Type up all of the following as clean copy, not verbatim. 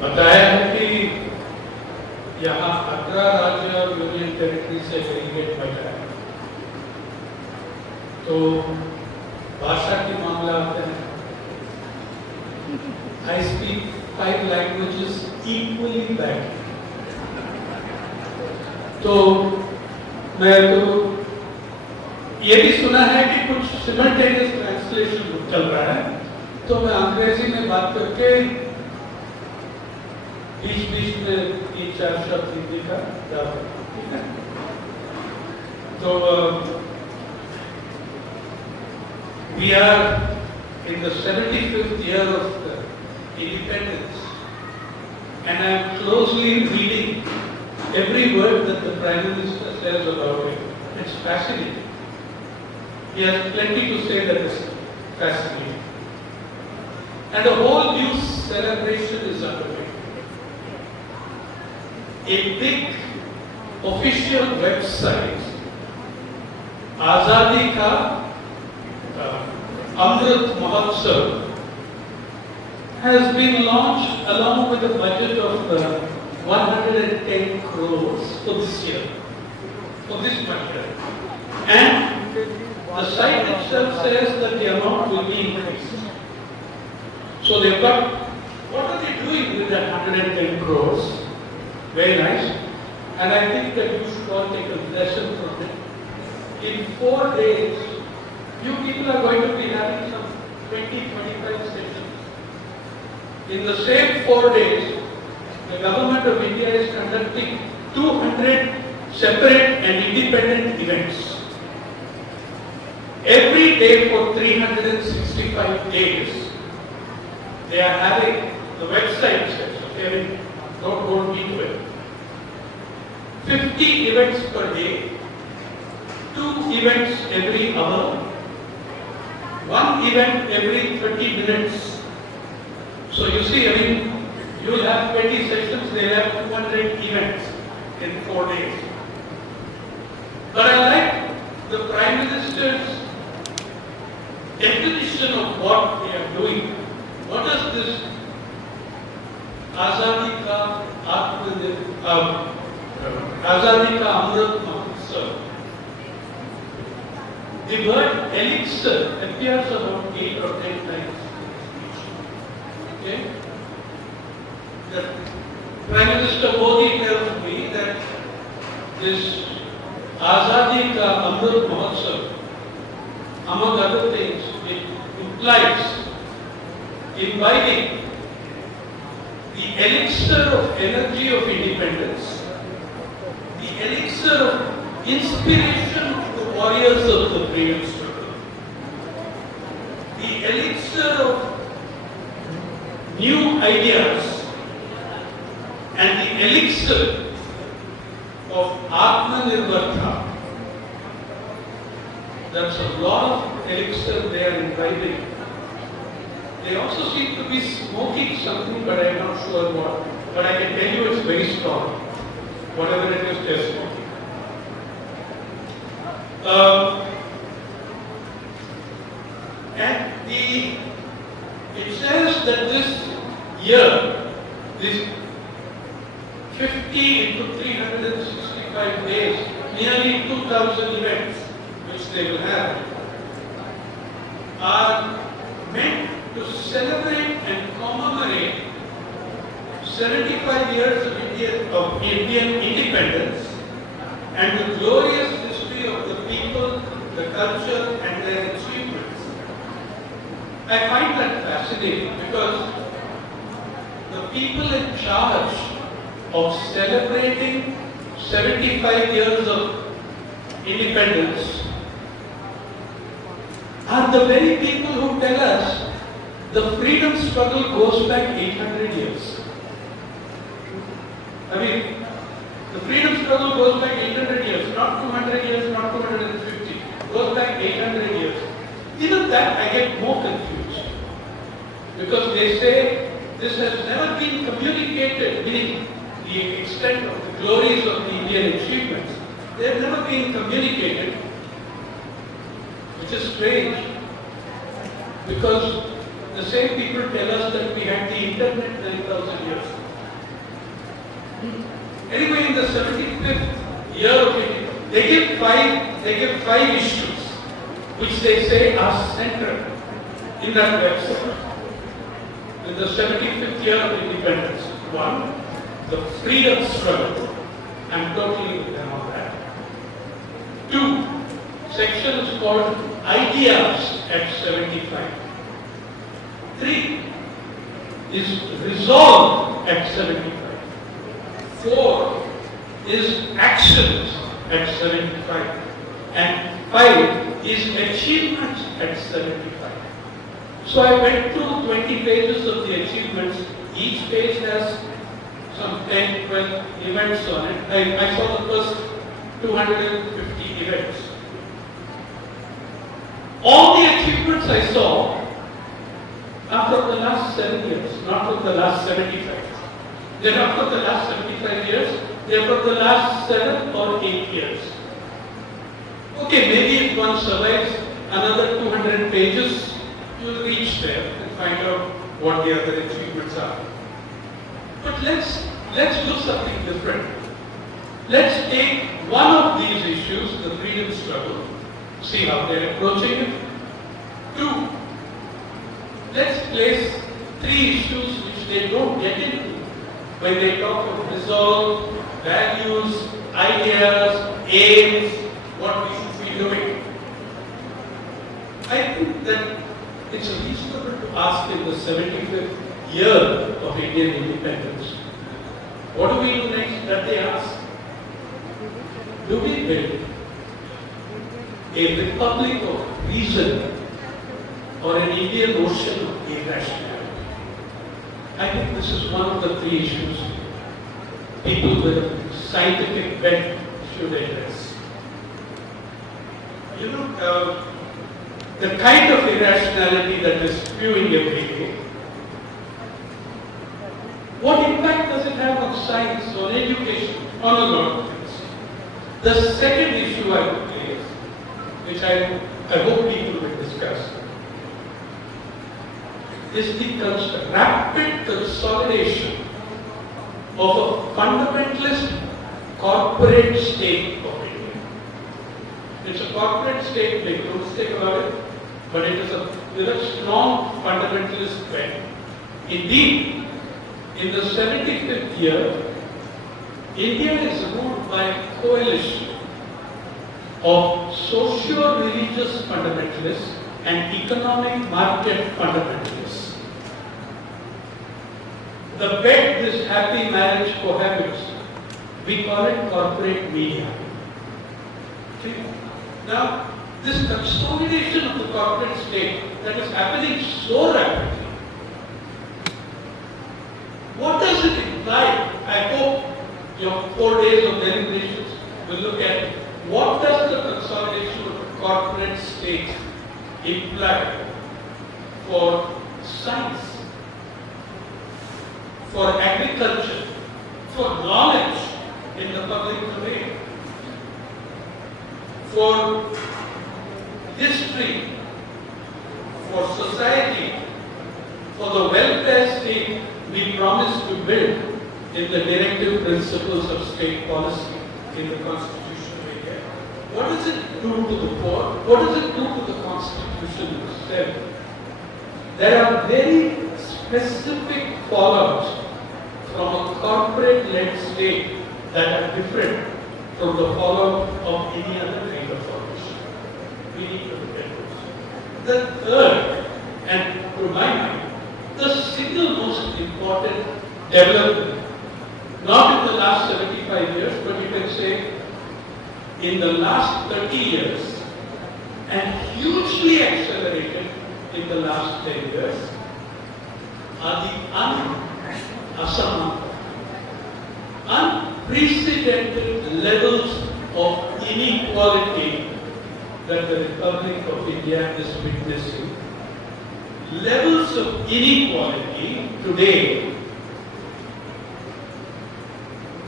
बताया है कि यहाँ 18 राज्य और यूनियन टेरिटरी से डेलीगेट बचा है, तो भाषा की मामला आते हैं। I speak 5 languages equally badly. तो मैं तो ये भी सुना है कि कुछ सिमल्टेनियस ट्रांसलेशन चल रहा है, तो मैं अंग्रेजी में बात करके बीच में 3-4 शब्द हिंदी का डाल सकता हूं, ठीक है? तो we are in the 75th year of the independence, and I am closely reading every word that the Prime Minister says about it. It's fascinating. He has plenty to say that is fascinating. And a whole new celebration is underway. A big official website, Azadi Ka Amrit Mahotsav, has been launched along with a budget of 110 crores for this year, for this budget. And the site itself says that the amount will be increased. So they've got, what are they doing with that 110 crores? Very nice. And I think that you should all take a lesson from it. In 4 days, you people are going to be having some 20-25 sessions. In the same 4 days, the government of India is conducting 200 separate and independent events. Every day for 365 days, they are having, the website says, okay, don't hold me to it, 50 events per day, 2 events every hour, 1 event every 30 minutes. So you see, I mean, you will have 20 sessions, they have 200 events in 4 days. But I like the Prime Minister's definition of what they are doing. What is this Azadi Ka Amrit Mahotsav? The word elixir appears about 8 or 10 times. Okay? The Prime Minister Modi tells me that this Azadi Ka Amrit Mahotsav, among other things, it implies imbibing the elixir of energy of independence, the elixir of inspiration of the warriors of the freedom struggle, the elixir of new ideas, and the elixir of Atmanirbharta. That's a lot of elixir they are imbibing. They also seem to be smoking something, but I am not sure what. But I can tell you it's very strong. Whatever it is they're smoking. And it says that this year, this 50 into 365 days, nearly 2,000 events, which they will have, are meant to celebrate and commemorate 75 years of Indian independence and the glorious history of the people, the culture and their achievements. I find that fascinating because the people in charge of celebrating 75 years of independence are the very people who tell us the freedom struggle goes back 800 years. I mean, the freedom struggle goes back 800 years, not 200 years, not 250. It goes back 800 years. Even that I get more confused. Because they say this has never been communicated, meaning the extent of the glories of the Indian achievements. They have never been communicated, which is strange. Because the same people tell us that we had the internet 9,000 years ago. Anyway, in the 75th year of India, they give five issues which they say are central in that website. In the 75th year of independence, one, the freedom struggle. I'm totally with them on that. Two, section is called Ideas at 75. Three is Resolve at 75. Four is Actions at 75. And five is Achievements at 75. So I went through 20 pages of the achievements. Each page has some 10, 12 events on it. I saw the first 250 events. All the achievements I saw are from the last 7 years, not from the last 75. They're not from the last 75 years, they're from the last 7 or 8 years. Okay, maybe if one survives another 200 pages, you'll reach there and find out what the other achievements are. But let's do something different. Let's take one of these issues, the freedom struggle, see how they're approaching it. Two, let's place 3 issues which they don't get into when they talk of resolve, values, ideas, aims, what we should be doing. I think that it's reasonable to ask in the 75th year of Indian independence, what do we do next? That they ask. Do we build a republic of reason or an Indian ocean of irrationality? I think this is one of the 3 issues people with scientific bent should address. You know, the kind of irrationality that is spewing every day, what impact does it have on science, on education, on a lot of things? The second issue I would raise, which I hope people will discuss, is the rapid consolidation of a fundamentalist corporate state of India. It's a corporate state, make no mistake about it, but it is with a strong fundamentalist bent. Indeed, in the 75th year, India is ruled by a coalition of socio-religious fundamentalists and economic market fundamentalists. The bed this happy marriage cohabits, we call it corporate media. Okay? Now, this consolidation of the corporate state that is happening so rapidly, what does it imply? I hope your 4 days of deliberations will look at it. What does the consolidation of the corporate state imply for science, for agriculture, for knowledge in the public domain, for history, for society, for the welfare state we promise to build in the directive principles of state policy in the Constitution we get. What does it do to the poor? What does it do to the Constitution itself? There are very specific fallouts from a corporate-led state that are different from the fallout of any other kind of formation. We need to look at those. The third, and to my mind, the single most important development, not in the last 75 years, but you can say in the last 30 years, and hugely accelerated in the last 10 years, are the unprecedented levels of inequality that the Republic of India is witnessing. Levels of inequality today,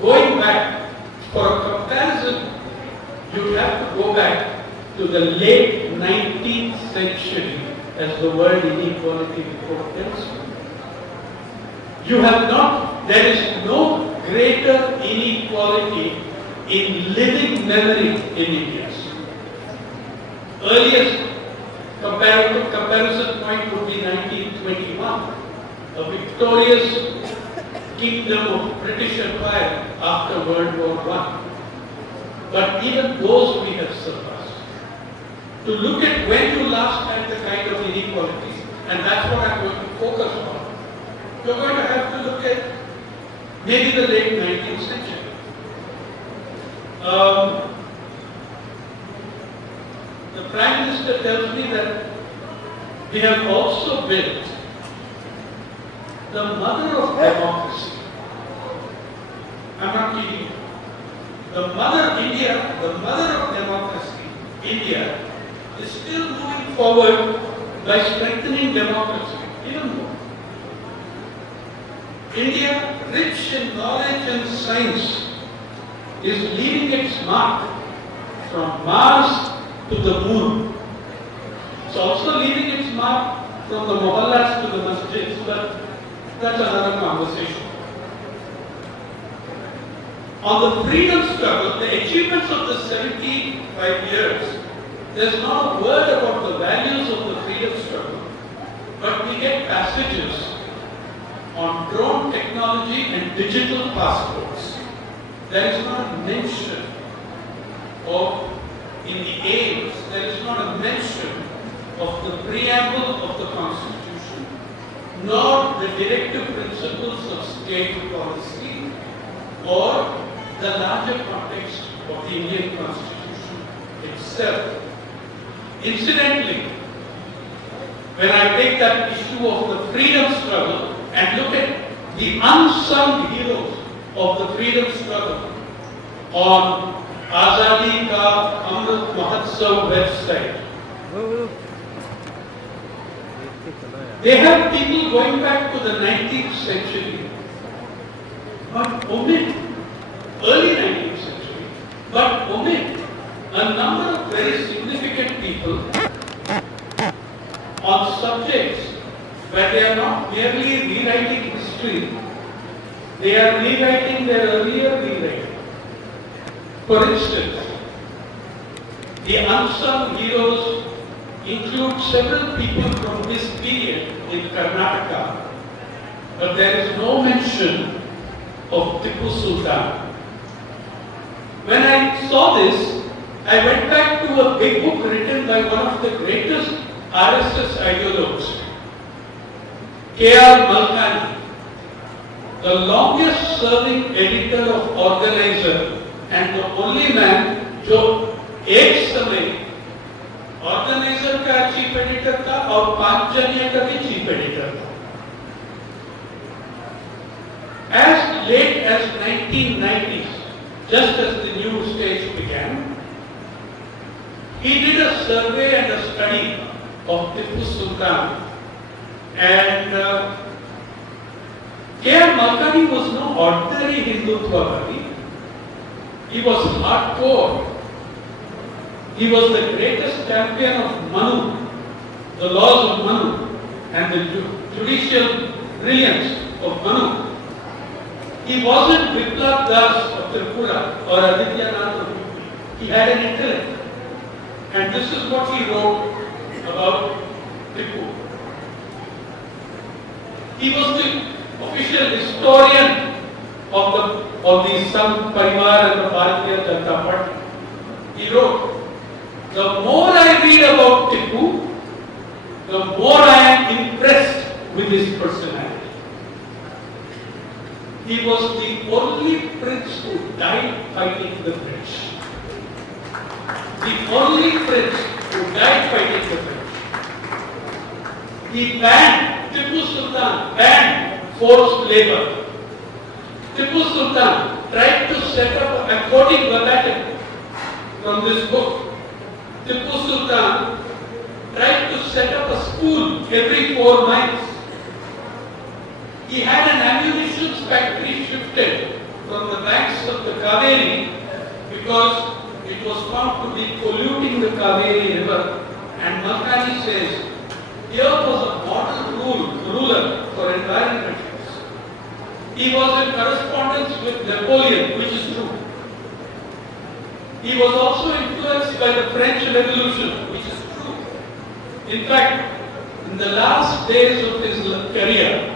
going back, for a comparison, you have to go back to the late 19th century as the word inequality report tells you. You have not, there is no greater inequality in living memory in India. Earliest comparison point would be 1921, a victorious kingdom of British Empire after World War I. But even those we have surpassed. To look at when you last had the kind of inequalities, and that's what I'm going to focus on. You're going to have to look at maybe the late 19th century. The Prime Minister tells me that we have also built the mother of democracy. I'm not kidding you. The mother India, the mother of democracy, India, is still moving forward by strengthening democracy even more. India, rich in knowledge and science, is leaving its mark from Mars to the moon. It's also leaving its mark from the mohallas to the masjids, but that's another conversation. On the freedom struggle, the achievements of the 75 years, there's not a word about the values of the freedom struggle, but we get passages on drone technology and digital passports. There is not a mention of, in the aims, there is not a mention of the preamble of the Constitution, nor the directive principles of state policy, or the larger context of the Indian Constitution itself. Incidentally, when I take that issue of the freedom struggle and look at the unsung heroes of the freedom struggle on Azadi Ka Amrit Mahotsav website, they have people going back to the 19th century, but omit early 19th century, but omit a number of very significant people on subjects where they are not merely rewriting history, they are rewriting their earlier rewriting. For instance, the unsung heroes include several people from this period in Karnataka, but there is no mention of Tipu Sultan. When I saw this, I went back to a big book written by one of the greatest RSS ideologues, K.R. Malkani, the longest serving editor of Organizer and the only man जो एक समय Organizer का chief editor था और पांचजन्य का भी chief editor था. As late as 1990s, just as the new stage began, he did a survey and a study of Tipu Sultan, and K.R. Malkani was no ordinary Hindutvavadi. He was hardcore. He was the greatest champion of Manu, the laws of Manu, and the judicial brilliance of Manu. He wasn't Biplab Das of Tripura or Adityanath of UP. He had an intellect. And this is what he wrote about Tipu. He was the official historian of the Sangh Parivar and the Bharatiya Janata Party. He wrote, "The more I read about Tipu, the more I am impressed with his personality. He was the only prince who died fighting the British. The only prince who died fighting the British. He banned, Tipu Sultan banned forced labor. Tipu Sultan tried to set up, I'm quoting verbatim from this book, Tipu Sultan tried to set up a school every 4 miles. He had an ammunition factory shifted from the banks of the Kaveri because it was found to be polluting the Kaveri river, and Malkani says, here was a model ruler for environmentalists. He was in correspondence with Napoleon, which is true. He was also influenced by the French Revolution, which is true. In fact, in the last days of his career,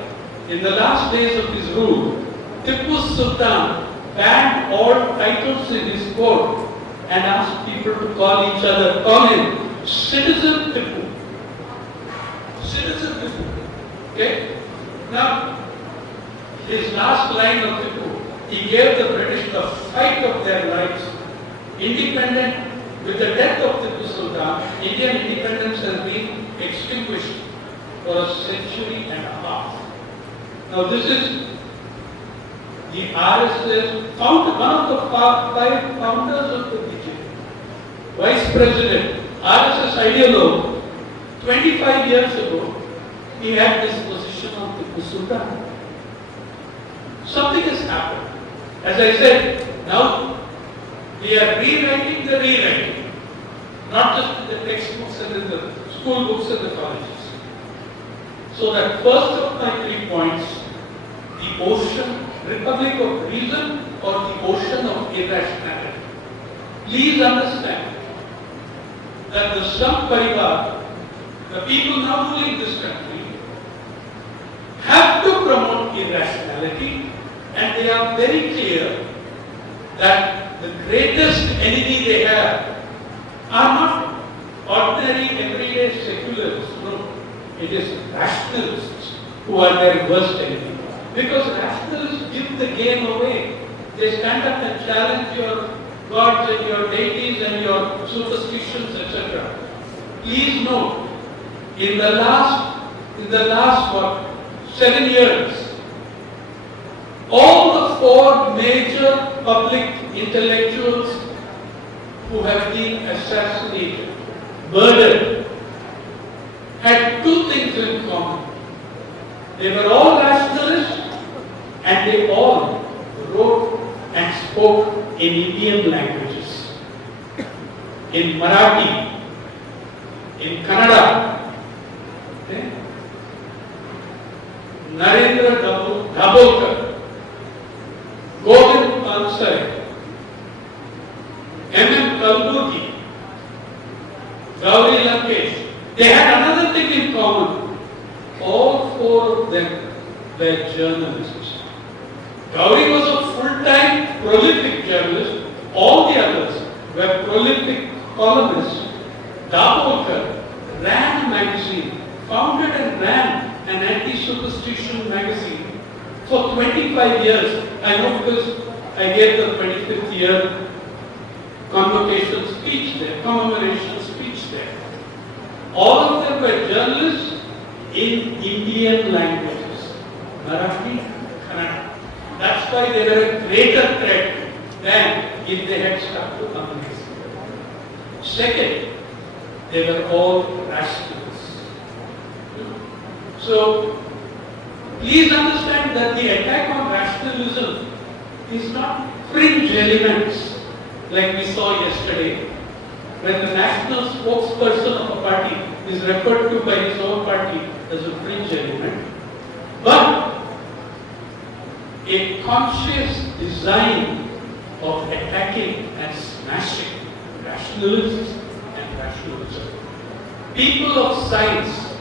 in the last days of his rule, Tipu Sultan banned all titles in his court and asked people to call him Citizen Tipu. Citizen Tipu. Okay? Now, his last line of Tipu, he gave the British the fight of their lives. Independent, with the death of Tipu Sultan, Indian independence has been extinguished for a century and a half. Now this is the RSS, one of the five founders of the BJP, Vice President, RSS ideologue, 25 years ago, he had this position of Tipu Sultan. Something has happened. As I said, now we are rewriting the rewriting, not just in the textbooks and in the school books and the colleges. So that first of my 3 points, the ocean, republic of reason or the ocean of irrationality. Please understand that the Sangh Parivar, the people now ruling this country, have to promote irrationality, and they are very clear that the greatest enemy they have are not ordinary, everyday secularists. No, it is rationalists who are their worst enemy. Because rationalists give the game away. They stand up and challenge your gods and your deities and your superstitions, etc. Please note, in the last 7 years, all the 4 major public intellectuals who have been assassinated, murdered, had 2 things in common. They were all rationalists and they all wrote and spoke in Indian languages. In Marathi, in Kannada. Okay? Narendra Dabholkar, Govind Pansai, M.M. Kalburgi, Gauri Lankesh. They had another thing in common. All 4 of them were journalists. Gauri was a full-time, prolific journalist. All the others were prolific columnists. Dabholkar ran a magazine, founded and ran an anti-superstition magazine for 25 years. I know because I gave the 25th year convocation speech there, commemoration speech there. All of them were journalists in Indian languages, Marathi, Kannada. That's why they were a greater threat than if they had stuck to communism. Second, they were all rationalists. So, please understand that the attack on rationalism is not fringe elements like we saw yesterday, when the national spokesperson of a party is referred to by his own party as a fringe element, but a conscious design of attacking and smashing rationalists and rationalism. People of science,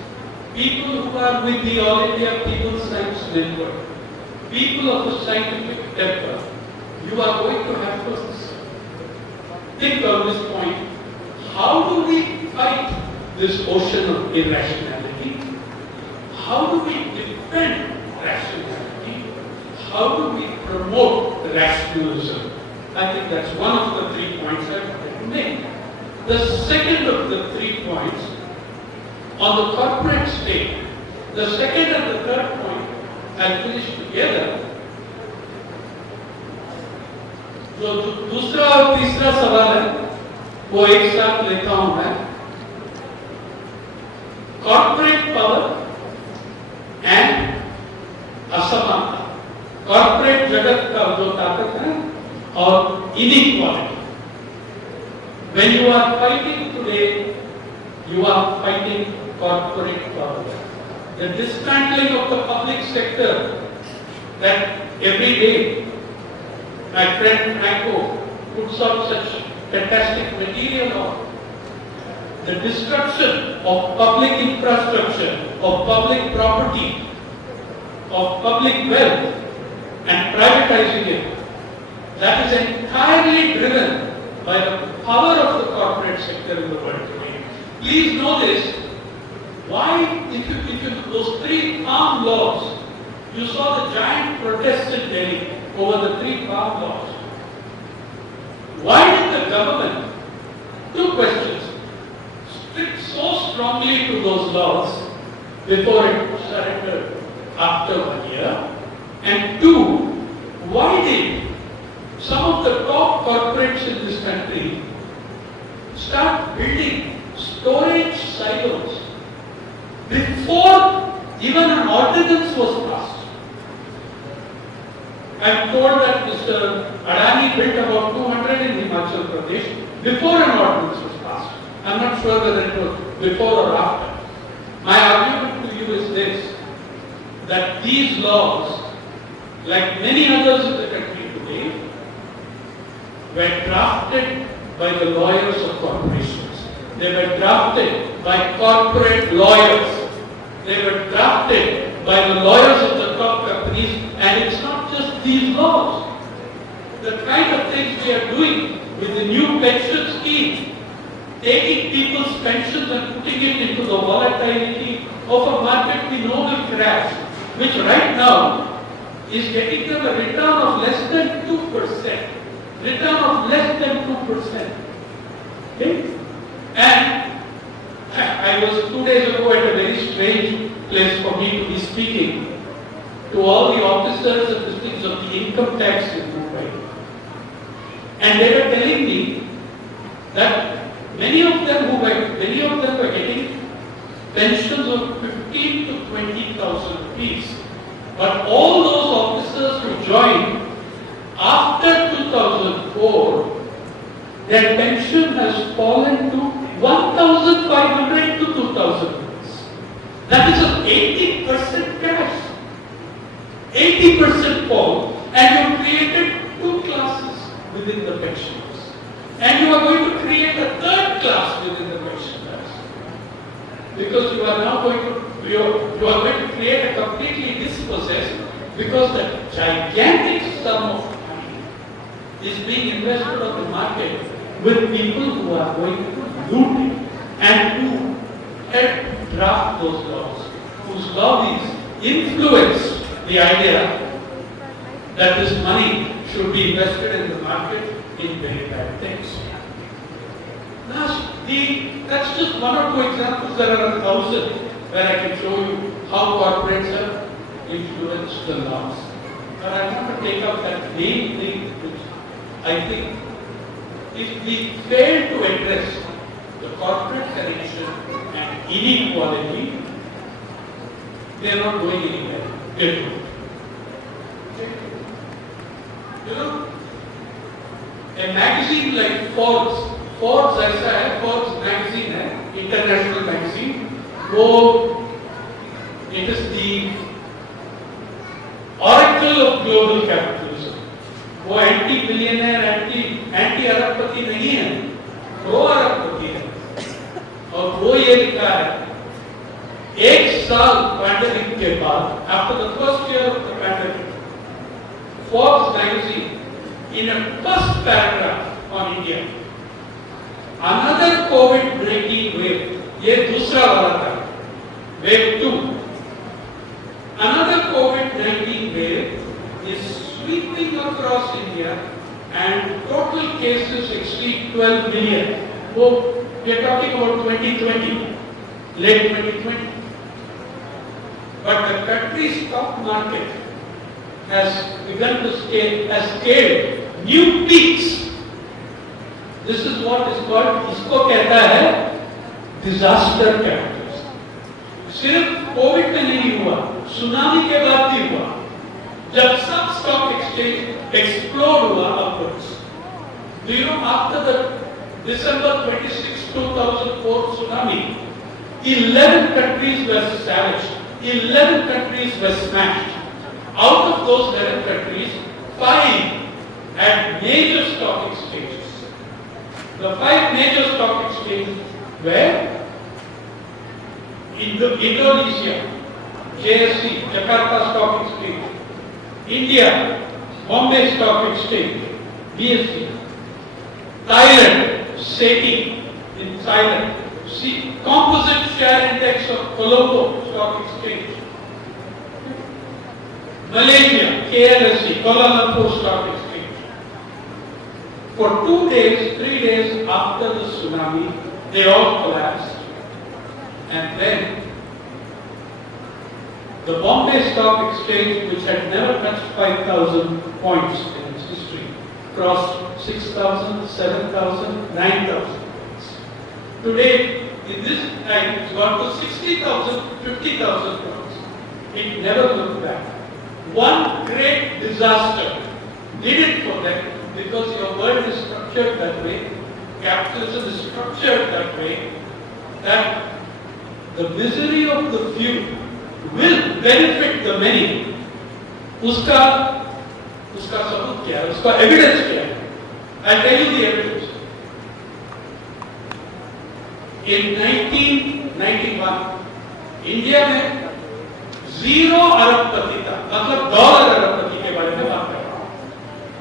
people who are with the All India People Science Network, people of the scientific temper, you are going to have to think on this point. How do we fight this ocean of irrationality? How do we defend rationality? How do we promote rationalism? I think that's one of the 3 points I wanted to make. The second of the 3 points on the corporate state, the second and the third point I'll finish together. जो दूसरा और तीसरा सवाल है वो एक साथ लेता हूं मैं. Corporate power and असमानता, कॉर्पोरेट जगत का जो ताकत है और inequality. When you are fighting today, you are fighting corporate power. The dismantling of the public sector that Every day, my friend Franco puts out such fantastic material on the destruction of public infrastructure, of public property, of public wealth, and privatizing it. That is entirely driven by the power of the corporate sector in the world today. Please know this. Why, if you those 3 farm laws, you saw the giant protests in Delhi over the 3 farm laws. Why did the government, 2 questions, stick so strongly to those laws before it surrendered after 1 year? And 2, why did some of the top corporates in this country start building storage silos before even an ordinance was passed? I am told that Mr. Adani built about 200 in Himachal Pradesh before an ordinance was passed. I am not sure whether it was before or after. My argument to you is this, that these laws, like many others in the country today, were drafted by the lawyers of corporations. They were drafted by corporate lawyers. They were drafted by the lawyers of the top companies, and it's not just these laws. The kind of things we are doing with the new pension scheme, taking people's pensions and putting it into the volatility of a market we know will crash, which right now is getting them a return of less than 2%. Return of less than 2%. Okay? And I was 2 days ago at a very strange place for me to be speaking to all the officers and districts of the income tax in Mumbai. And they were telling me that many of them were getting pensions of 15 to 20,000 rupees. But all those officers who joined after 2004, their pension has fallen to 1,500 to 2,000 rupees. That is an 80% cash. 80% fall, and you created 2 classes within the pensioners. And you are going to create a 3rd class within the pensioners. Because you are now going to create a completely dispossessed, because the gigantic sum of money is being invested on the market with people who are going to loot it and who help draft those laws, whose lobbies influence the idea that this money should be invested in the market in very bad things. That's just 1 or 2 examples. There are 1,000 where I can show you how corporates have influenced the laws. But I want to take up that main thing, which I think if we fail to address the corporate corruption and inequality, they are not going anywhere. You know, a magazine like Forbes ऐसा है, Forbes magazine है, international magazine, वो it is the oracle of global capitalism. वो anti billionaire, anti अरबपति नहीं है, pro अरबपति है. और वो ये लिखा है, 1 साल पैंडेमिक के बाद, after the first year of the pandemic, Forbes magazine, in a first paragraph on India, another COVID-19 wave, ये दूसरा वाला था, wave 2, another COVID-19 wave is sweeping across India and total cases exceed 12 million. So we are talking about 2020, late 2020. But the country's stock market has begun to scale new peaks. This is what is called, इसको कहता है disaster capitalism. सिर्फ Covid में नहीं हुआ, tsunami के बाद भी हुआ. जब सब स्टॉक एक्सचेंज एक्सप्लोड हुआ upwards. Do you know, after the December 26, 2004 tsunami, 11 countries were savaged. 11 countries were smashed. Out of those 11 countries, 5 had major stock exchanges. The 5 major stock exchanges were Indonesia, JSC, Jakarta Stock Exchange; India, Bombay Stock Exchange, BSE; Thailand, SETI in Thailand; Composite Share Index of Colombo Stock Exchange; Malaysia, KLSE, Kuala Lumpur Stock Exchange. For 2 days, 3 days after the tsunami, they all collapsed. And then the Bombay Stock Exchange, which had never touched 5,000 points in its history, crossed 6,000, 7,000, 9,000 points. Today, in this time, it's gone to 60,000, 50,000 points. It never looked back. One great disaster did it for them, because your world is structured that way, capitalism is structured that way, that the misery of the few will benefit the many. उसका सबूत क्या है? उसका evidence क्या है? I'll tell you the evidence. In 1991, India में 0 अरबपति था, मतलब $1 अरबपति के बारे में बात कर रहा हूँ.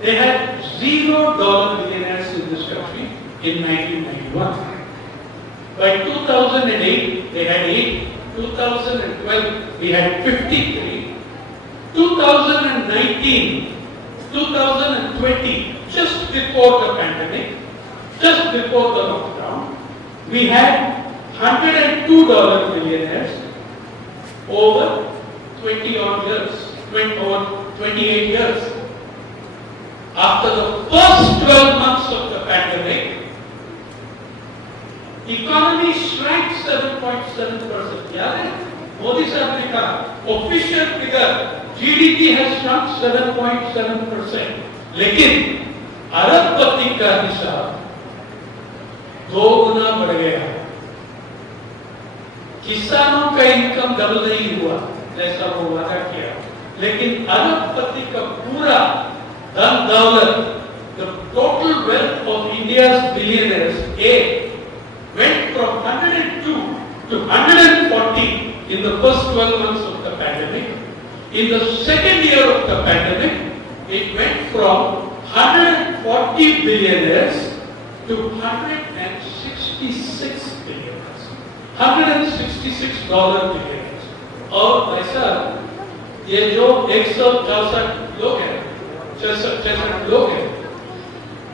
They had $0 millionaires in this country in 1991. By 2008, they had 8. 2012, we had 53. 2019, 2020, just before the pandemic, just before the lockdown, we had $102 millionaires over 20 odd years, 28 years. After the first 12 months of the pandemic, economy shrank 7.7%. Yeah, Modi sahab ne kaha, official figure, GDP has shrunk 7.7%. लेकिन अरबपति का हिसाब 2 गुना बढ़ गया. किसानों का income double नहीं हुआ जैसा वो वादा किया, लेकिन अरबपति का पूरा धन दौलत, the total wealth of India's billionaires, went from 102 to 140 in the first 12 months of the pandemic. In the second year of the pandemic, it went from 140 billionaires to 166 billionaires. $166 billionaires. और भाई साहब, ये जो 164 लोग हैं, 66 लोग हैं,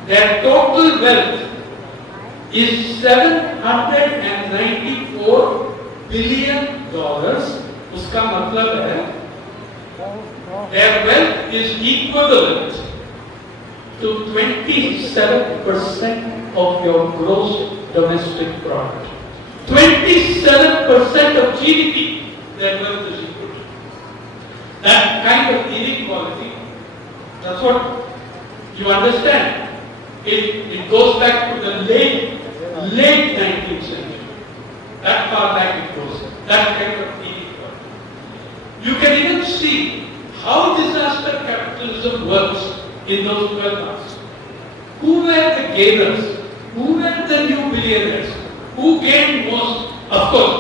their total wealth is $794 billion. उसका मतलब है their wealth is equivalent to 27% of your gross domestic product. 27% of GDP, their wealth is equal to. That kind of inequality, that's what you understand. It goes back to the late 19th century. That far back it goes. That kind of inequality. You can even see how disaster capitalism works in those 12 months. Who were the gainers? Who were the new billionaires? Who gained most? Of course,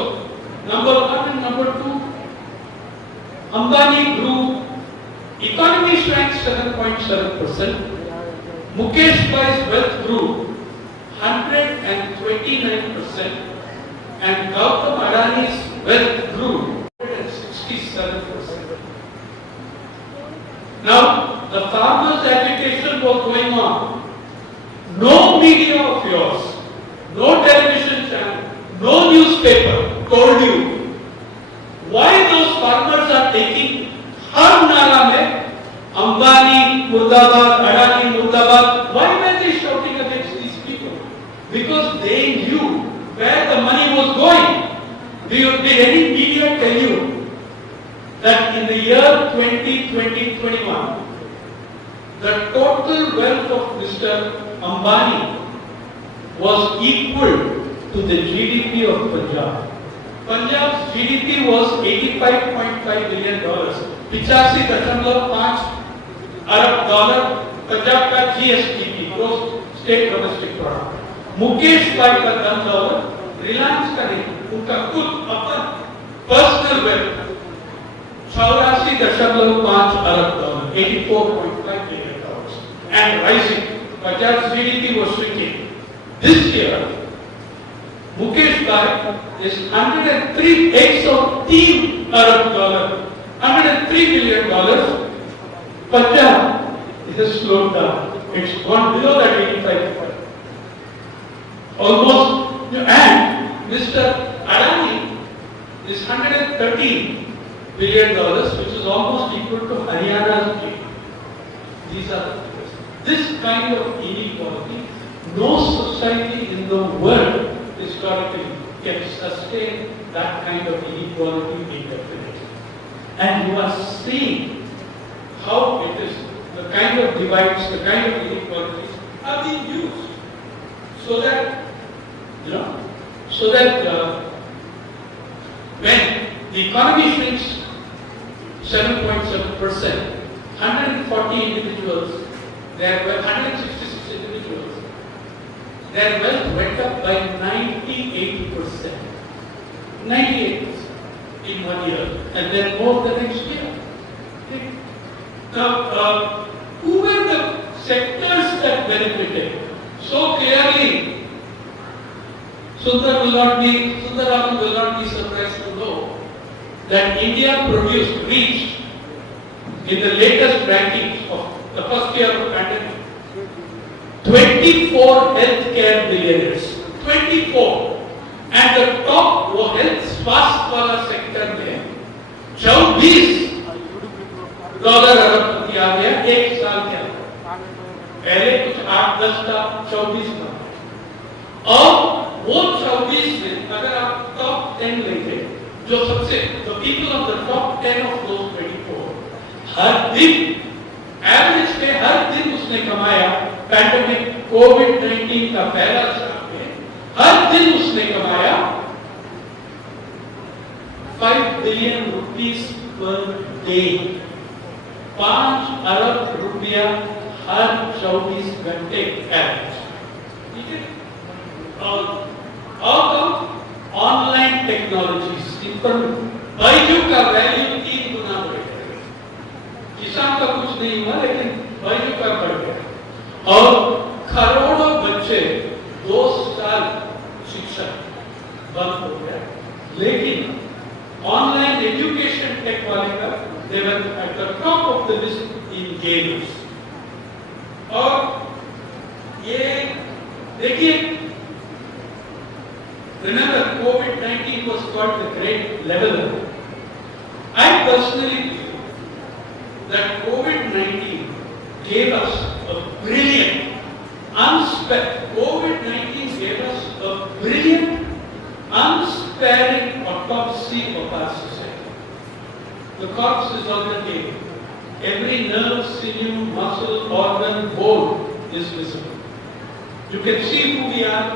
number 1 and number 2, Ambani grew. Economy shrank 7.7%. Mukesh Bhai's wealth grew 129%, and Gautam Adani's wealth grew 167%. Now, the farmers' agitation was going on. No media of yours, no television channel, no newspaper told you why those farmers are taking har nara mein Ambani Murdabad, Adani Murdabad. Why were they shouting against these people? Because they knew where the money was going. Did any media tell you that in the year 2020-21, the total wealth of Mr. Ambani was equal to the GDP of Punjab? Punjab's GDP was $85.5 billion, 85.5 अरब dollar Punjab का GSDP gross state domestic product, Mukesh bhai का $10, रिलायंस का नहीं, उनका खुद अपना personal wealth 84.5 अरब dollar, $84.5 billion, and rising. Bajaj GDP was shrinking. This year, Mukesh Bhai is 103 Arab dollar, $103 billion. Punjab, it has slowed down. It's gone below that 85. Almost, and Mr. Adani is $113 billion, which is almost equal to Haryana's GDP. These are the figures. This kind of inequality, no society in the world historically can sustain that kind of inequality indefinitely. And you are seeing how it is, the kind of divides, the kind of inequalities are being used so that, when the economy shrinks 7.7%, 140 individuals, there were 166 individuals, their wealth went up by 98%. 98% in 1 year, and then more the next year. Now, who were the sectors that benefited? So clearly, Sundararaman will not be surprised to know that India reached in the latest rankings of the first year of the pandemic, 24 healthcare billionaires. 24. And the top वो health स्वास्थ्य वाला sector में 24 dollar अरबपति आ गया एक साल के अंदर. पहले कुछ 8-10 था, 24 था. और वो 24 में अगर आप टॉप 10 लेंगे, जो सबसे the people of the top 10 of those 24, हर दिन एवरेज पे हर दिन उसने कमाया, पैंडेमिक कोविड-19 का पहला साल में हर दिन उसने कमाया 5 बिलियन रुपीस पर डे, 5 अरब रुपया हर 24 घंटे एवरेज. ठीक है. और ऑनलाइन टेक्नोलॉजीज, इन पर बाइजू का वैल्यू 3 गुना बढ़ गया. किसान का कुछ नहीं हुआ, लेकिन बाइजू का बढ़ गया. और करोड़ों बच्चे 2 साल शिक्षा बंद हो गया. लेकिन ऑनलाइन एजुकेशन टेक वाले का they were at the top of the list in games. और ये देखिए, remember COVID-19 was quite a great leveler. I personally feel that COVID-19 gave us a brilliant, COVID-19 gave us a brilliant, unsparing autopsy of our society. The corpse is on the table. Every nerve, sinew, muscle, organ, bone is visible. You can see who we are,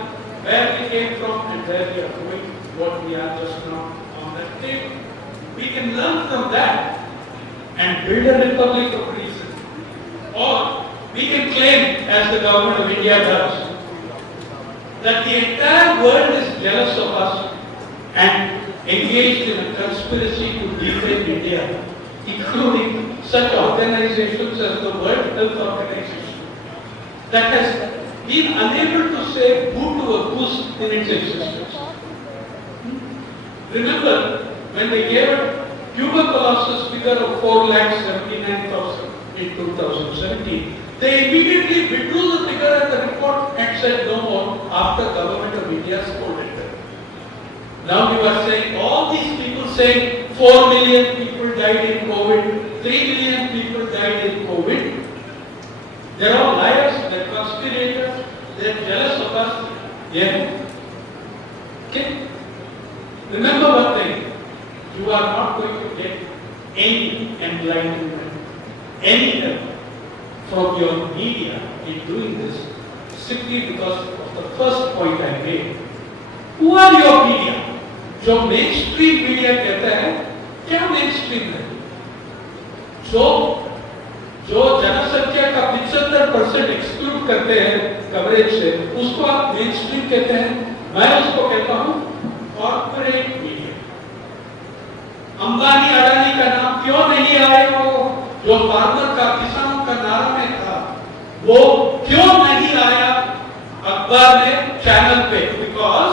where we came from, and where we are going, what we are just now on that table. We can learn from that and build a republic of reason. Or we can claim, as the government of India does, that the entire world is jealous of us and engaged in a conspiracy to defend India, including such organizations as the World Health Organization, that has been unable to say boo to a goose in its existence. Remember, when they gave a tuberculosis figure of 4,79,000 in 2017, they immediately withdrew the figure at the report and said no more after government of India scolded them. Now you are saying, all these people saying 4 million people died in COVID, 3 million people died in COVID. They're all liars, they're conspirators, they're jealous of us. Yeah. Okay? Remember one thing, you are not going to get any enlightenment, any help from your media in doing this, simply because of the first point I made. Who are your media? जो main stream media कहता है, क्या main stream है? जो जनसंख्या का 75% exclude करते हैं कवरेज से, उसको आप मेन स्ट्रीम कहते हैं। मैं उसको कहता हूं कॉर्पोरेट मीडिया। अंबानी अडानी का नाम क्यों नहीं आया? वो जो फार्मर का, किसानों का नारा में था, वो क्यों नहीं आया अखबार में, चैनल पे? बिकॉज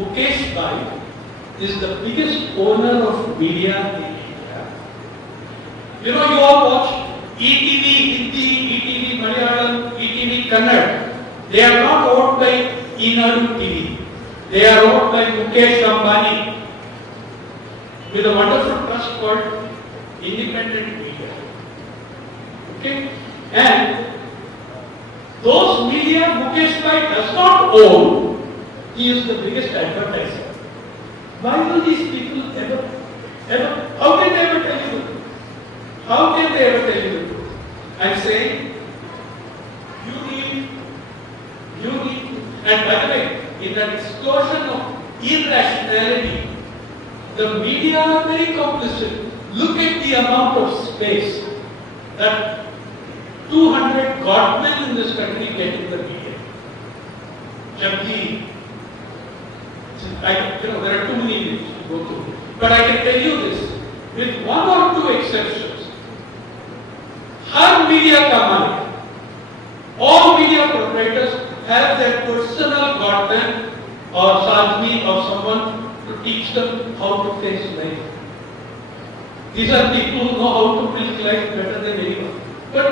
मुकेश भाई is the biggest owner of media in India. You know, you all watch ETV Hindi, ETV Malayalam, ETV Kannada. They are not owned by Enadu TV. They are owned by Mukesh Ambani with a wonderful trust called Independent Media. Okay? And those media Mukesh Bhai does not own. He is the biggest advertiser. Why will these people ever, how can they ever tell you? How can they ever tell you the truth? I'm saying, you need, and by the way, in an explosion of irrationality, the media are very complicit. Look at the amount of space that 200 godmen in this country get in the media. Jabki, there are too many names to go through. But I can tell you this, with one or two exceptions, her media का मालिक, all media proprietors have their personal godman or sadhmi or someone to teach them how to face life. These are people who know how to build life better than anyone, but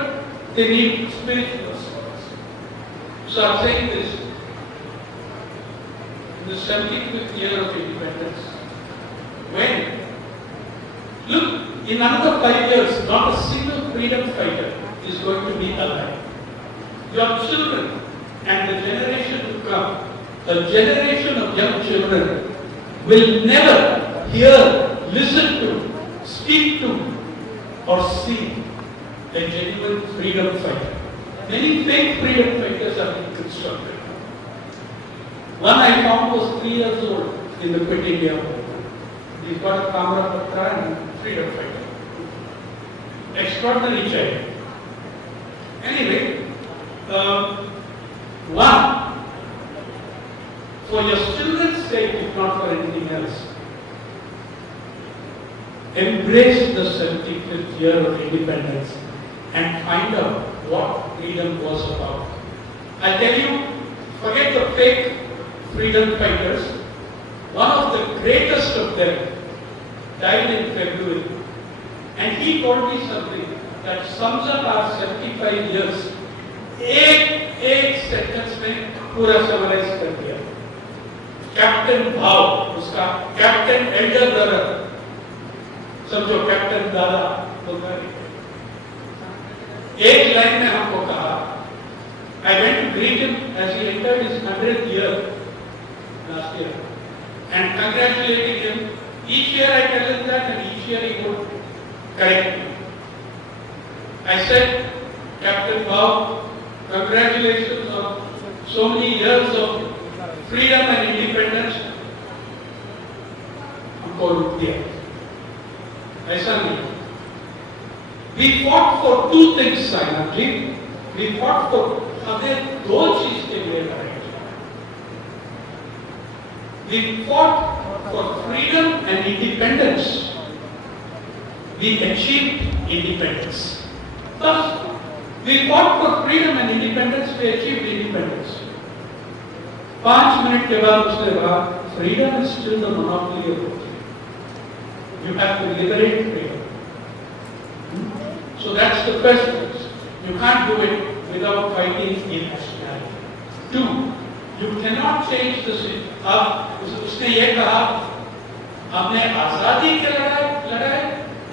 they need spiritual scholars. So I'm saying this, in the 75th year of independence, when, look, in another 5 years, not a single freedom fighter is going to be alive. Your children and the generation to come, a generation of young children will never hear, listen to, speak to, or see a genuine freedom fighter. Many fake freedom fighters are being constructed. One I found was 3 years old in the Quit India movement. He's got a Kamara Patra and freedom fighter. Extraordinary child. Anyway, one, for your children's sake, if not for anything else, embrace the 75th year of independence and find out what freedom was about. I tell you, forget the fake freedom fighters. One of the greatest of them died in February. And he told me something that sums up our 75 years. एक sentence में पूरा summarise कर दिया। Captain भाव, उसका captain Elder brother, समझो captain दादा, तो एक लाइन में हमको कहा, I went to greet him as he entered his 100th year last year and congratulating him. Each year I tell him that, and each year he would correct me. I said, Captain Bhav, congratulations on so many years of freedom and independence. हमको रुक दिया, ऐसा नहीं। We fought for two things, Sainath ji. We fought for, हमें दो चीज के लिए लड़ाई की। We fought for freedom and independence. We achieved independence. Thus, we fought for freedom and independence. We achieved independence. 5 minutes के बाद उसने कहा, freedom is still the monopoly of it. You have to liberate freedom. So that's the first place. You can't do it without fighting irrationality. 2, you cannot change the system. अब उसने ये कहा, हमने आजादी के लड़ाई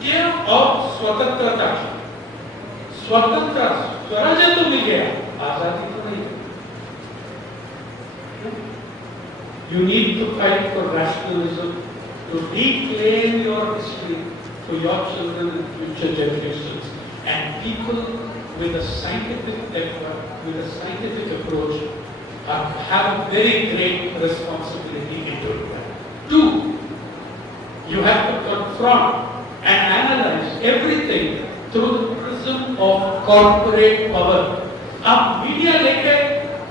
किया और स्वतंत्रता की। स्वतंत्रता, स्वराज्य तो मिल गया, आजादी तो नहीं। You need to fight for rationalism, to reclaim your history for your children and future generations. And people with a scientific effort, with a scientific approach, have a very great responsibility in doing that. 2, you have to confront and analyze everything through the prism of corporate power. अब media लेके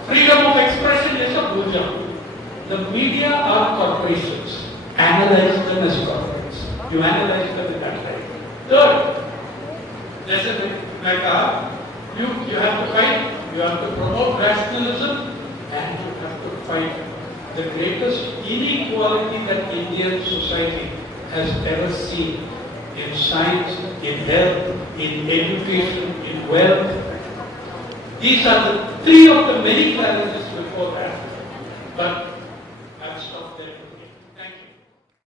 freedom of expression ये सब भूल जाओ. The media are corporations. Analyze them as corporates. You analyze them in that way. Third, जैसे मैं कहा, you have to fight, you have to promote rationalism, and you have to fight the greatest inequality that Indian society has ever seen in science, in health, in education, in wealth. These are the three of the many challenges before that. But